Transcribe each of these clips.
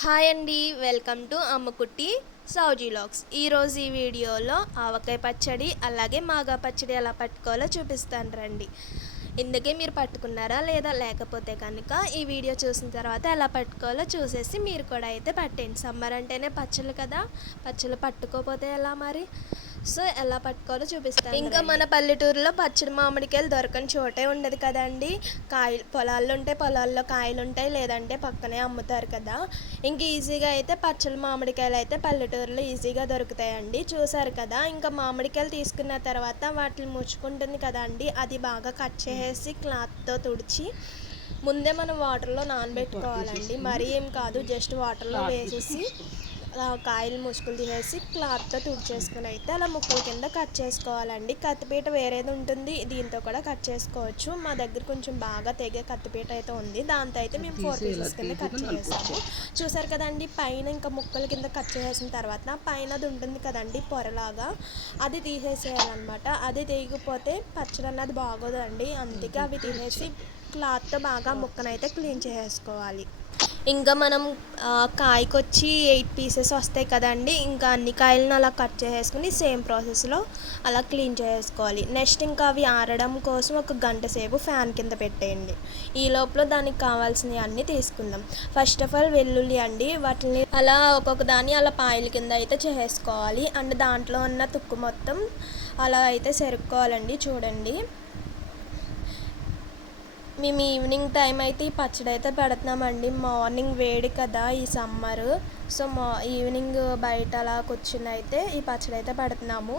Hi అండి welcome to అమ్మకుట్టి సౌజీ లాక్స్. ఈరోజు ఈ వీడియోలో ఆవకాయ పచ్చడి అలాగే మాగా పచ్చడి ఎలా పట్టుకోవాలో చూపిస్తాను రండి. ఇందుకే మీరు పట్టుకున్నారా లేదా లేకపోతే కనుక ఈ వీడియో చూసిన తర్వాత ఎలా పట్టుకోవాలో చూసేసి మీరు కూడా అయితే పట్టేయండి. సమ్మర్ అంటేనే పచ్చళ్ళు కదా పచ్చళ్ళు పట్టుకోకపోతే ఎలా మరి? సో ఎలా పట్టుకోవాలో చూపిస్తాను ఇంకా మన పల్లెటూరులో పచ్చడి మామిడికాయలు దొరకని చోటే ఉండదు కదండి. కాయలు పొలాల్లో ఉంటే పొలాల్లో కాయలు ఉంటాయి లేదంటే పక్కనే అమ్ముతారు కదా. ఇంక ఈజీగా అయితే పచ్చడి మామిడికాయలు అయితే పల్లెటూరులో ఈజీగా దొరుకుతాయండి. చూసారు కదా ఇంకా మామిడికాయలు తీసుకున్న తర్వాత వాటిని ముచ్చుకుంటుంది కదండి. అది బాగా కట్ చేసేసి క్లాత్తో తుడిచి ముందే మనం వాటర్లో నానబెట్టుకోవాలండి. మరీ ఏం కాదు జస్ట్ వాటర్లో వేసేసి కాయలు ముసుగులు తీసేసి క్లాత్తో తుడిచేసుకుని అయితే అలా ముక్కల కింద కట్ చేసుకోవాలండి. కత్తిపీట వేరేది ఉంటుంది దీంతో కూడా కట్ చేసుకోవచ్చు. మా దగ్గర కొంచెం బాగా తెగే కత్తిపీట అయితే ఉంది. దాంతో అయితే మేము ఫోర్ పీసెస్ కింద కట్ చేసాము. చూసారు కదండి పైన ఇంకా ముక్కల కింద కట్ చేసిన తర్వాత పైన అది ఉంటుంది కదండి పొరలాగా. అది తీసేసేయాలన్నమాట. అది తీయకపోతే పచ్చడి అన్నది బాగోదండి. అందుకే అవి తీసేసి క్లాత్తో బాగా ముక్కనైతే క్లీన్ చేసుకోవాలి ఇంకా మనం కాయకొచ్చి ఎయిట్ పీసెస్ వస్తాయి కదండి ఇంకా అన్ని కాయలను అలా కట్ చేసేసుకుని సేమ్ ప్రాసెస్లో అలా క్లీన్ చేసుకోవాలి నెక్స్ట్ ఇంకా అవి ఆరడం కోసం ఒక గంట సేపు ఫ్యాన్ కింద పెట్టేయండి. ఈ లోపల దానికి కావాల్సినవి అన్నీ తీసుకుందాం. ఫస్ట్ ఆఫ్ ఆల్ వెల్లుల్లి అండి వాటిని అలా ఒక్కొక్క దాన్ని అలా పాయల కింద అయితే చేసుకోవాలి అండ్ దాంట్లో ఉన్న తుక్కు మొత్తం అలా అయితే సెరుక్కోవాలండి చూడండి. మేము ఈవినింగ్ టైం అయితే ఈ పచ్చడి అయితే పెడుతున్నామండి. మార్నింగ్ వేడి కదా ఈ సమ్మర్. సో మా ఈవినింగ్ బయట అలా కూర్చుని అయితే ఈ పచ్చడి అయితే పెడుతున్నాము.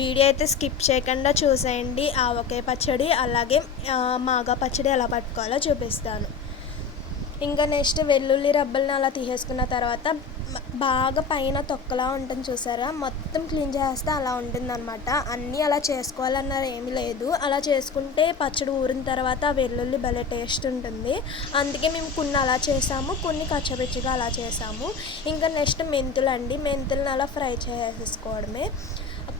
వీడియో అయితే స్కిప్ చేయకుండా చూసేయండి. ఆవకాయ పచ్చడి అలాగే మాగా పచ్చడి ఎలా పట్టుకోవాలో చూపిస్తాను. ఇంకా నెక్స్ట్ వెల్లుల్లి రబ్బల్ని అలా తీసేసుకున్న తర్వాత బాగా పైన తొక్కలా ఉంటుంది చూసారా? మొత్తం క్లీన్ చేస్తే అలా ఉంటుంది అనమాట అన్నీ అలా చేసుకోవాలన్నారు ఏమీ లేదు. అలా చేసుకుంటే పచ్చడి ఊరిన తర్వాత వెల్లుల్లి భలే టేస్ట్ ఉంటుంది. అందుకే మేము కొన్ని అలా చేసాము కొన్ని కచ్చపిచ్చిగా అలా చేసాము. ఇంకా నెక్స్ట్ మెంతులు అండి మెంతులను అలా ఫ్రై చేసేసుకోవడమే.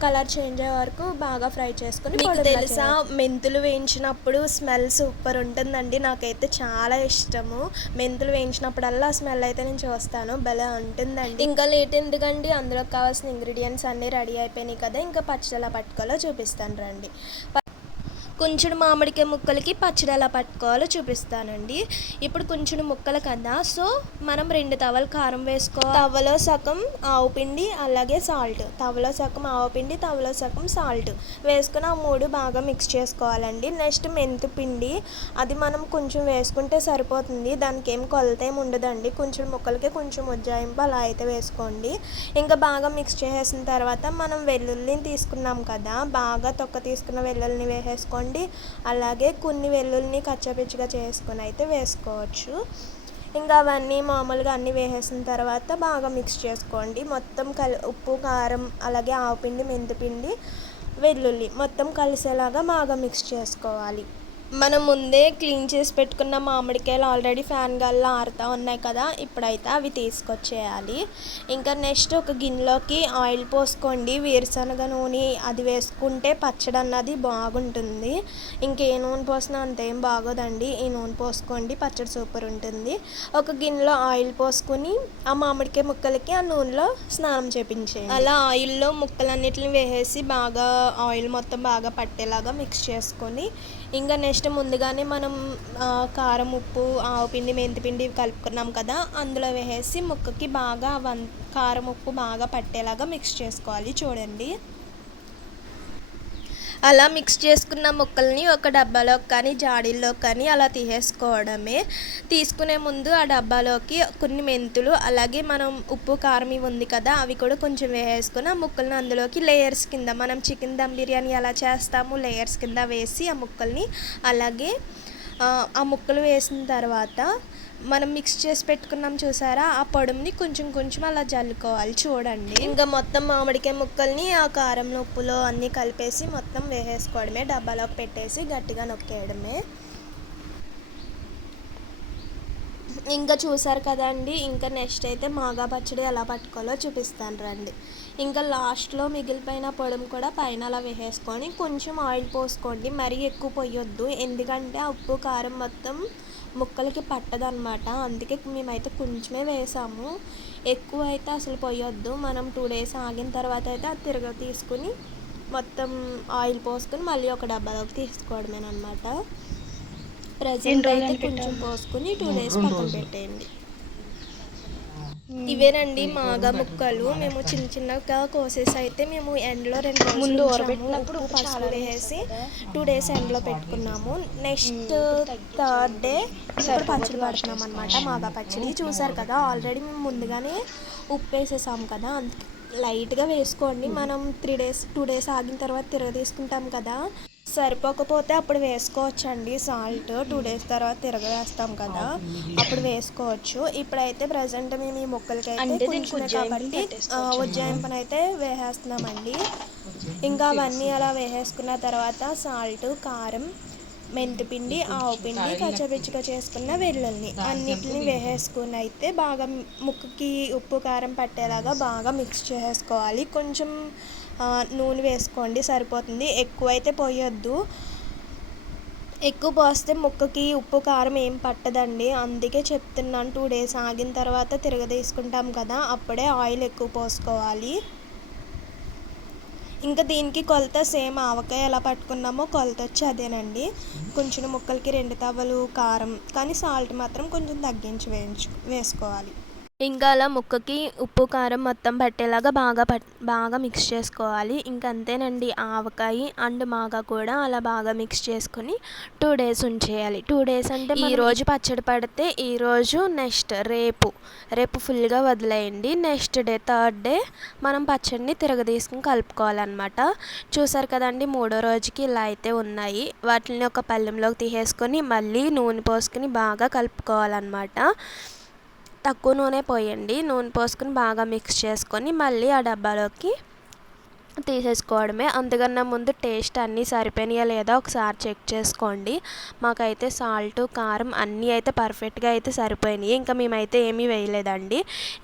కలర్ చేంజ్ అయ్యే వరకు బాగా ఫ్రై చేసుకుని మీకు తెలుసా మెంతులు వేయించినప్పుడు స్మెల్ సూపర్ ఉంటుందండి. నాకైతే చాలా ఇష్టము. మెంతులు వేయించినప్పుడల్లా స్మెల్ అయితే నేను చూస్తాను. భలే ఉంటుందండి. ఇంకా లేట్ ఎందుకండి? అందులో కావాల్సిన ఇంగ్రీడియంట్స్ అన్నీ రెడీ అయిపోయినాయి కదా. ఇంకా పచ్చడి ఎలా పట్టుకోవాలో చూపిస్తాను రండి. కొంచెం మామిడికాయ ముక్కలకి పచ్చడి ఎలా పట్టుకోవాలో చూపిస్తానండి. ఇప్పుడు కొంచెం ముక్కలు కదా సో మనం రెండు తవలు కారం వేసుకో తవలో సగం ఆవు పిండి అలాగే సాల్ట్. తవలో సగం ఆవు పిండి తవలో సగం సాల్ట్. వేసుకుని ఆ మూడు బాగా మిక్స్ చేసుకోవాలండి. నెక్స్ట్ మెంతు పిండి అది మనం కొంచెం వేసుకుంటే సరిపోతుంది. దానికి ఏం కొలత ఏమి ఉండదండి. కొంచెం ముక్కలకి కొంచెం ఉజ్జాయింపు అలా అయితే వేసుకోండి. ఇంకా బాగా మిక్స్ చేసేసిన తర్వాత మనం వెల్లుల్లిని తీసుకున్నాం కదా బాగా తొక్క తీసుకున్న వెల్లుల్లిని వేసేసుకోండి. అలాగే కొన్ని వెల్లుల్లిని కచ్చపిచ్చిగా చేసుకొని అయితే వేసుకోవచ్చు. ఇంకా అవన్నీ మామూలుగా అన్నీ వేసేసిన తర్వాత బాగా మిక్స్ చేసుకోండి. మొత్తం కలి ఉప్పు కారం అలాగే ఆవుపిండి మెంతిపిండి వెల్లుల్లి మొత్తం కలిసేలాగా బాగా మిక్స్ చేసుకోవాలి. మనం ముందే క్లీన్ చేసి పెట్టుకున్న మామిడికాయలు ఆల్రెడీ ఫ్యాన్ గాల్లో ఆరుతూ ఉన్నాయి కదా ఇప్పుడైతే అవి తీసుకొచ్చేయాలి. ఇంకా నెక్స్ట్ ఒక గిన్నెలోకి ఆయిల్ పోసుకోండి. వేరుశనగ నూనె అది వేసుకుంటే పచ్చడి అన్నది బాగుంటుంది. ఇంకే నూనె పోసినా అంతేం బాగోదండి. ఈ నూనె పోసుకోండి పచ్చడి సూపర్ ఉంటుంది. ఒక గిన్నెలో ఆయిల్ పోసుకొని ఆ మామిడికాయ ముక్కలకి ఆ నూనెలో స్నానం చేపించేయండి. అలా ఆయిల్లో ముక్కలన్నిటిని వేసేసి బాగా ఆయిల్ మొత్తం బాగా పట్టేలాగా మిక్స్ చేసుకొని ఇంకా నెక్స్ట్ ముందుగానే మనం కారం ఉప్పు ఆవు పిండి మెంతి పిండి కలుపుకున్నాం కదా అందులో వేసేసి ముక్కకి బాగా వన్ కారం ఉప్పు బాగా పట్టేలాగా మిక్స్ చేసుకోవాలి. చూడండి. అలా మిక్స్ చేసుకున్న ముక్కల్ని ఒక డబ్బాలో కానీ జాడీల్లో కానీ అలా తీసేసుకోవడమే. తీసుకునే ముందు ఆ డబ్బాలోకి కొన్ని మెంతులు అలాగే మనం ఉప్పు కారం ఇవి ఉంది కదా అవి కూడా కొంచెం వేసేసుకుని ఆ ముక్కల్ని అందులోకి లేయర్స్ కింద మనం చికెన్ దమ్ బిర్యానీ ఎలా చేస్తాము లేయర్స్ కింద వేసి ఆ ముక్కల్ని అలాగే ఆ, ముక్కలు వేసిన తర్వాత మనం మిక్స్ చేసి పెట్టుకున్నాం చూసారా? ఆ పొడుముని కొంచెం కొంచెం అలా జల్లుకోవాలి. చూడండి. ఇంకా మొత్తం మామిడికాయ ముక్కల్ని ఆ కారం ఉప్పులో అన్నీ కలిపేసి మొత్తం వేసేసుకోవడమే. డబ్బాలోకి పెట్టేసి గట్టిగా నొక్కేయడమే. ఇంకా చూసారు కదండి ఇంకా నెక్స్ట్ అయితే మాగా పచ్చడి ఎలా పట్టుకోవాలో చూపిస్తాను రండి. ఇంకా లాస్ట్లో మిగిలిపోయిన పొడం కూడా పైన అలా వేసేసుకొని కొంచెం ఆయిల్ పోసుకోండి మరీ ఎక్కువ పోయొద్దు. ఎందుకంటే ఆ ఉప్పు కారం మొత్తం ముక్కలకి పట్టదనమాట అందుకే మేమైతే కొంచెమే వేసాము. ఎక్కువ అయితే అసలు పోయొద్దు. మనం టూ డేస్ ఆగిన తర్వాత అయితే అది తిరగ తీసుకుని మొత్తం ఆయిల్ పోసుకొని మళ్ళీ ఒక డబ్బాలోకి తీసుకోవడమేనమాట ప్రజెంట్ అయితే కొంచెం పోసుకొని టూ డేస్ పక్కన పెట్టేయండి. ఇవేనండి మాగా ముక్కలు. మేము చిన్న చిన్నగా కోసేసి అయితే మేము ఎండలో రెండు ముందు. ఊరబెట్టినప్పుడు పసుపు వేసి టూ డేస్ ఎండలో పెట్టుకున్నాము. నెక్స్ట్ థర్డ్ డే ఇప్పుడు పచ్చడి పడుతున్నాం అనమాట మాగా పచ్చడి. చూసారు కదా ఆల్రెడీ మేము ముందుగానే ఉప్పు వేసేసాం కదా అందుకే లైట్గా వేసుకోండి. మనం త్రీ డేస్ టూ డేస్ ఆగిన తర్వాత తిరగ తీసుకుంటాం కదా. సరిపోకపోతే అప్పుడు వేసుకోవచ్చండి. సాల్ట్ టూ డేస్ తర్వాత తిరగవేస్తాం కదా. అప్పుడు వేసుకోవచ్చు. ఇప్పుడైతే ప్రజెంట్ మేము ఈ ముక్కలకి అయితే కాబట్టి ఉజ్జాయింపుని అయితే వేసేస్తున్నామండి. ఇంకా అవన్నీ అలా వేసేసుకున్న తర్వాత సాల్ట్ కారం మెంతిపిండి ఆవు పిండి కచ్చపిచ్చగా చేసుకున్న వెల్లుల్లి. అన్నిటిని వేసేసుకుని అయితే బాగా ముక్కకి ఉప్పు కారం పట్టేలాగా బాగా మిక్స్ చేసుకోవాలి కొంచెం నూనె వేసుకోండి సరిపోతుంది. ఎక్కువైతే పోయొద్దు. ఎక్కువ పోస్తే ముక్కకి ఉప్పు కారం ఏం పట్టదండి. అందుకే చెప్తున్నాను టూ డేస్ ఆగిన తర్వాత తిరగదీసుకుంటాం కదా అప్పుడే ఆయిల్ ఎక్కువ పోసుకోవాలి. ఇంకా దీనికి కొలత సేమ్ ఆవకాయ ఎలా పట్టుకున్నామో కొలత వచ్చి అదేనండి. కొంచెం ముక్కలకి రెండు తవ్వలు కారం కానీ సాల్ట్ మాత్రం కొంచెం తగ్గించి వేయించు వేసుకోవాలి. ఇంకా అలా ముక్కకి ఉప్పు కారం మొత్తం పట్టేలాగా బాగా పట్ బాగా మిక్స్ చేసుకోవాలి. ఇంక అంతేనండి ఆవకాయ అండ్ మాగా కూడా అలా బాగా మిక్స్ చేసుకొని టూ డేస్ ఉంచేయాలి. టూ డేస్ అంటే ఈరోజు రోజు పచ్చడి పడితే ఈరోజు నెక్స్ట్ రేపు రేపు ఫుల్గా వదిలేయండి. నెక్స్ట్ డే థర్డ్ డే మనం పచ్చడిని తిరగదీసుకుని కలుపుకోవాలన్నమాట. చూసారు కదండి మూడో రోజుకి ఇలా అయితే ఉన్నాయి. వాటిని ఒక పళ్ళెంలోకి తీసేసుకొని మళ్ళీ నూనె పోసుకొని బాగా కలుపుకోవాలన్నమాట. తక్కువ నూనె పోయండి. నూనె పోసుకొని బాగా మిక్స్ చేసుకొని మళ్ళీ ఆ డబ్బాలోకి తీసేసుకోవడమే. అంతకన్నా ముందు టేస్ట్ అన్నీ సరిపోయినాయా లేదా ఒకసారి చెక్ చేసుకోండి. మాకైతే సాల్ట్ కారం అన్నీ అయితే పర్ఫెక్ట్గా అయితే సరిపోయినాయి. ఇంకా మేమైతే ఏమీ వేయలేదండి.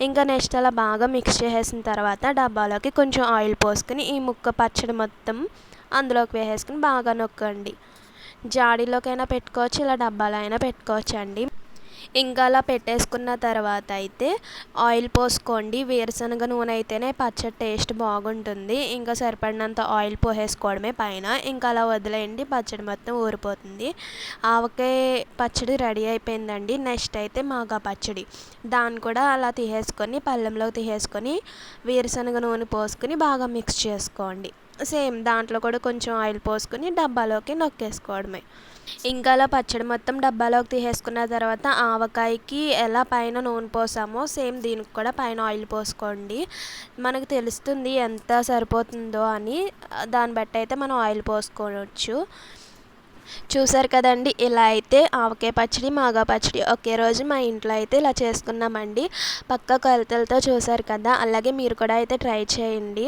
ఇంకా నెక్స్ట్ అలా బాగా మిక్స్ చేసేసిన తర్వాత డబ్బాలోకి కొంచెం ఆయిల్ పోసుకొని ఈ ముక్క పచ్చడి మొత్తం అందులోకి వేసేసుకుని బాగా నొక్కండి. జాడీలోకైనా పెట్టుకోవచ్చు ఇలా డబ్బాలో అయినా పెట్టుకోవచ్చు అండి ఇంకా అలా పెట్టేసుకున్న తర్వాత అయితే ఆయిల్ పోసుకోండి. వేరుశనగ నూనె అయితేనే పచ్చడి టేస్ట్ బాగుంటుంది. ఇంకా సరిపడినంత ఆయిల్ పోసేసుకోవడమే పైన. ఇంకా అలా వదిలేయండి. పచ్చడి మొత్తం ఊరిపోతుంది. ఆవకాయ పచ్చడి రెడీ అయిపోయిందండి. నెక్స్ట్ అయితే మాగా పచ్చడి. దాన్ని కూడా అలా తీసేసుకొని పళ్ళెంలోకి తీసేసుకొని వేరుశనగ నూనె పోసుకొని బాగా మిక్స్ చేసుకోండి. సేమ్ దాంట్లో కూడా కొంచెం ఆయిల్ పోసుకొని డబ్బాలోకి నొక్కేసుకోవడమే. ఇంకా అలా పచ్చడి మొత్తం డబ్బాలోకి తీసేసుకున్న తర్వాత ఆవకాయకి ఎలా పైన నూనె పోసామో సేమ్ దీనికి కూడా పైన ఆయిల్ పోసుకోండి. మనకు తెలుస్తుంది ఎంత సరిపోతుందో అని దాన్ని బట్టి అయితే మనం ఆయిల్ పోసుకోవచ్చు. చూసారు కదండి ఇలా అయితే ఆవకాయ పచ్చడి మాగా పచ్చడి ఒకే రోజు మా ఇంట్లో అయితే ఇలా చేసుకున్నామండి. పక్క కొలతలతో చూసారు కదా అలాగే మీరు కూడా అయితే ట్రై చేయండి.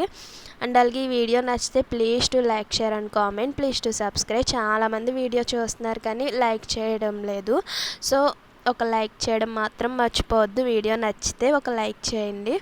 అండ్ అలాగే ఈ వీడియో నచ్చితే please to like share and comment please to subscribe చాలామంది వీడియో చూస్తున్నారు కానీ లైక్ చేయడం లేదు. సో ఒక లైక్ చేయడం మాత్రం మర్చిపోవద్దు. వీడియో నచ్చితే ఒక లైక్ చేయండి.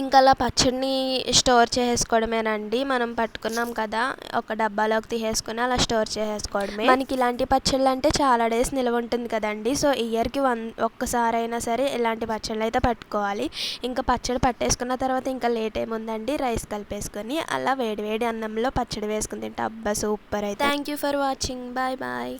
ఇంకా అలా పచ్చడిని స్టోర్ చేసుకోవడమేనండి మనం పట్టుకున్నాం కదా ఒక డబ్బాలోకి తీసేసుకుని అలా స్టోర్ చేసేసుకోవడమే. మనకి ఇలాంటి పచ్చళ్ళు అంటే చాలా డేస్ నిల్వ ఉంటుంది కదండి. సో ఇయర్కి వన్ ఒక్కసారి అయినా సరే ఇలాంటి పచ్చళ్ళు అయితే పట్టుకోవాలి. ఇంకా పచ్చడి పట్టేసుకున్న తర్వాత ఇంకా లేట్ ఏముందండి? రైస్ కలిపేసుకొని అలా వేడి వేడి అన్నంలో పచ్చడి వేసుకుని తింటే అబ్బా సూపర్ అయితే. Thank you for watching bye bye